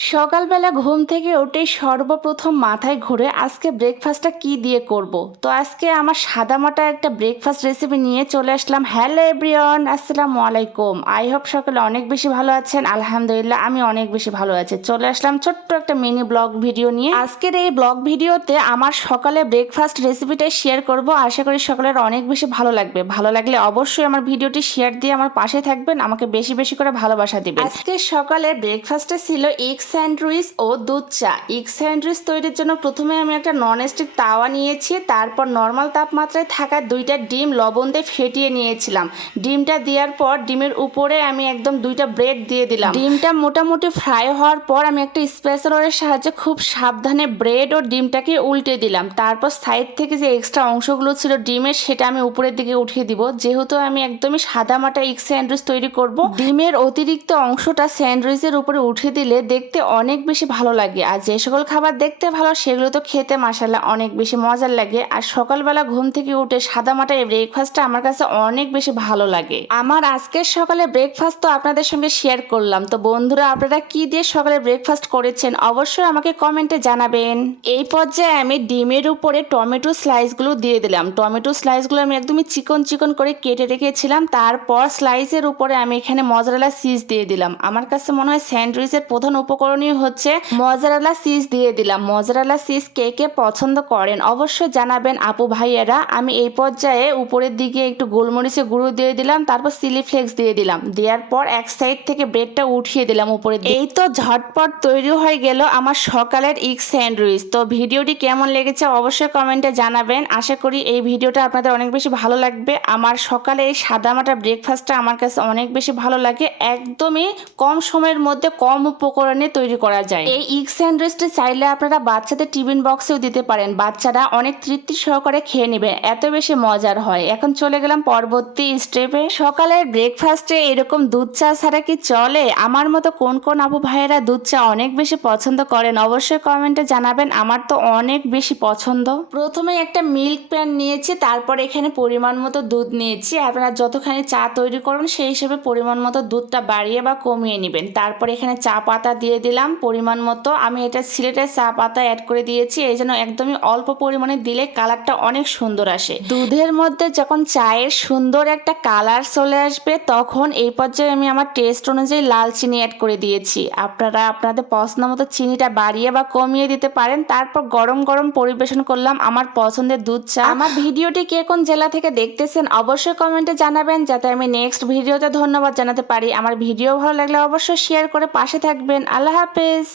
সকালবেলা ঘুম থেকে উঠেই সর্বপ্রথম মাথায় ঘুরে আজকে ব্রেকফাস্টটা কি দিয়ে করব। তো আজকে আমার সাদামাটা একটা ব্রেকফাস্ট রেসিপি নিয়ে চলে আসলাম। হ্যালো এভরিওয়ান, আসসালামু আলাইকুম। আই হোপ সকলে অনেক বেশি ভালো আছেন। আলহামদুলিল্লাহ আমি অনেক বেশি ভালো আছি। চলে আসলাম ছোট্ট একটা মিনি ব্লগ ভিডিও নিয়ে। আজকের এই ব্লগ ভিডিওতে আমার সকালে ব্রেকফাস্ট রেসিপিটাই শেয়ার করব। আশা করি সকলের অনেক বেশি ভালো লাগবে। ভালো লাগলে অবশ্যই আমার ভিডিওটি শেয়ার দিয়ে আমার পাশে থাকবেন, আমাকে বেশি বেশি করে ভালোবাসা দিবেন। আজকে সকালে ব্রেকফাস্টে ছিল এগ স্যান্ডউইচ ও দুধ চা। এগ স্যান্ডউইচ তৈরির জন্য প্রথমে আমি একটা ননস্টিক তাওয়া নিয়েছি, তারপর নর্মাল তাপমাত্রায় থাকা দুইটা ডিম লবণ দিয়ে ফেটিয়ে নিয়েছিলাম। ডিমটা দেওয়ার পর ডিমের উপরে আমি একদম দুইটা ব্রেড দিয়ে দিলাম। ডিমটা মোটামুটি ফ্রাই হওয়ার পর আমি একটা স্প্যাচুলারের সাহায্যে খুব সাবধানে ব্রেড ও ডিমটাকে উল্টে দিলাম। তারপর সাইড থেকে যে এক্সট্রা অংশগুলো ছিল ডিমের, সেটা আমি উপরের দিকে উঠিয়ে দিব। যেহেতু আমি একদমই সাদামাটা এগ স্যান্ডউইচ তৈরি করব, ডিমের অতিরিক্ত অংশটা স্যান্ডউইচের উপরে উঠে দিলে দেখতে অনেক বেশি ভালো লাগে। আর যে সকল খাবার দেখতে ভালো সেগুলো তো খেতে মাশাআল্লাহ অনেক বেশি মজার লাগে। আর সকালবেলা ঘুম থেকে উঠে সাদামাটা এই ব্রেকফাস্টটা আমার কাছে অনেক বেশি ভালো লাগে। আমার আজকের সকালে ব্রেকফাস্ট তো আপনাদের সঙ্গে শেয়ার করলাম। তো বন্ধুরা, আপনারা কি দিয়ে সকালে ব্রেকফাস্ট করেছেন অবশ্যই আমাকে কমেন্টে জানাবেন। এই পর্যায়ে আমি ডিমের উপরে টমেটো স্লাইসগুলো দিয়ে দিলাম। টমেটো স্লাইসগুলো আমি একদমই চিকন চিকন করে কেটে রেখেছিলাম। তারপর স্লাইসের উপরে আমি এখানে মজারেলা চিজ দিয়ে দিলাম। আমার কাছে মনে হয় স্যান্ডউইচের প্রধান উপকরণই হচ্ছে মজারেলা চিজ দিয়ে দিলাম। মজারেলা চিজ কে কে পছন্দ করেন অবশ্যই জানাবেন আপু ভাইয়েরা। আমি এই পর্যায়ে উপরের দিকে একটু গোলমরিচের গুঁড়ো দিয়ে দিলাম, তারপর চিলি ফ্লেক্স দিয়ে দিলাম। দেওয়ার পর এক সাইড থেকে ব্রেডটা উঠিয়ে দিলাম উপরে। এই তো ঝটপট তৈরি হয়ে গেল আমার সকালের এগ স্যান্ডউইচ। তো ভিডিওটি কেমন লেগেছে অবশ্যই কমেন্টে জানাবেন। আশা করি এই ভিডিওটা আপনাদের অনেক বেশি ভালো লাগবে। আমার সকালে এই সাদামাটা ব্রেকফাস্টটা আমার কাছে অনেক বেশি ভালো লাগে। একদমই কম সময়ের মধ্যে কম উপকরণে তৈরি করা যায়। এই এগ স্যান্ডউইচটি চাইলে আপনারা বাচ্চাদের টিফিন বক্সেও দিতে পারেন। বাচ্চারা অনেক তৃপ্তি সহকারে খেয়ে নেবে, এত বেশি মজার হয়। এখন চলে গেলাম পরবর্তী স্টেপে। সকালের ব্রেকফাস্টে এরকম দুধ চা ছাড়া কি চলে? আমার মতো কোন কোন আপু ভাইয়েরা দুধ চা অনেক বেশি পছন্দ করেন অবশ্যই কমেন্টে জানাবেন। আমার তো অনেক বেশি পছন্দ। প্রথমে একটা মিল্ক প্যান নিয়েছি, তারপর এখানে পরিমাণ মতো দুধ নিয়েছি। আপনারা যতখানি চা তৈরি করবেন সেই হিসেবে পরিমাণ মতো দুধটা বাড়িয়ে বা কমিয়ে নেবেন। তারপর এখানে চা পাতা দিয়ে দিলাম পরিমাণ মতো। আমি এটা সিলেটের চা পাতা অ্যাড করে দিয়েছি, এই জন্য একদমই অল্প পরিমাণে দিলে কালারটা অনেক সুন্দর আসে। দুধের মধ্যে যখন চায়ের সুন্দর একটা কালার চলে আসবে তখন এই পর্যায়ে আমি আমার টেস্ট অনুযায়ী লাল চিনি অ্যাড করে দিয়েছি। আপনারা আপনাদের পছন্দ মতো চিনিটা বাড়িয়ে বা কমিয়ে দিতে পারেন। তারপর গরম গরম পরিবেশন করলাম আমার পছন্দের দুধ চা। আমার ভিডিওটি কে কোন জেলা থেকে দেখতেছেন অবশ্যই কমেন্টে জানাবেন, যাতে আমি নেক্সট ভিডিওতে ধন্যবাদ জানাতে পারি। আমার ভিডিও ভালো লাগলে অবশ্যই শেয়ার করে পাশে থাকবেন। আল্লাহ হাফেজ।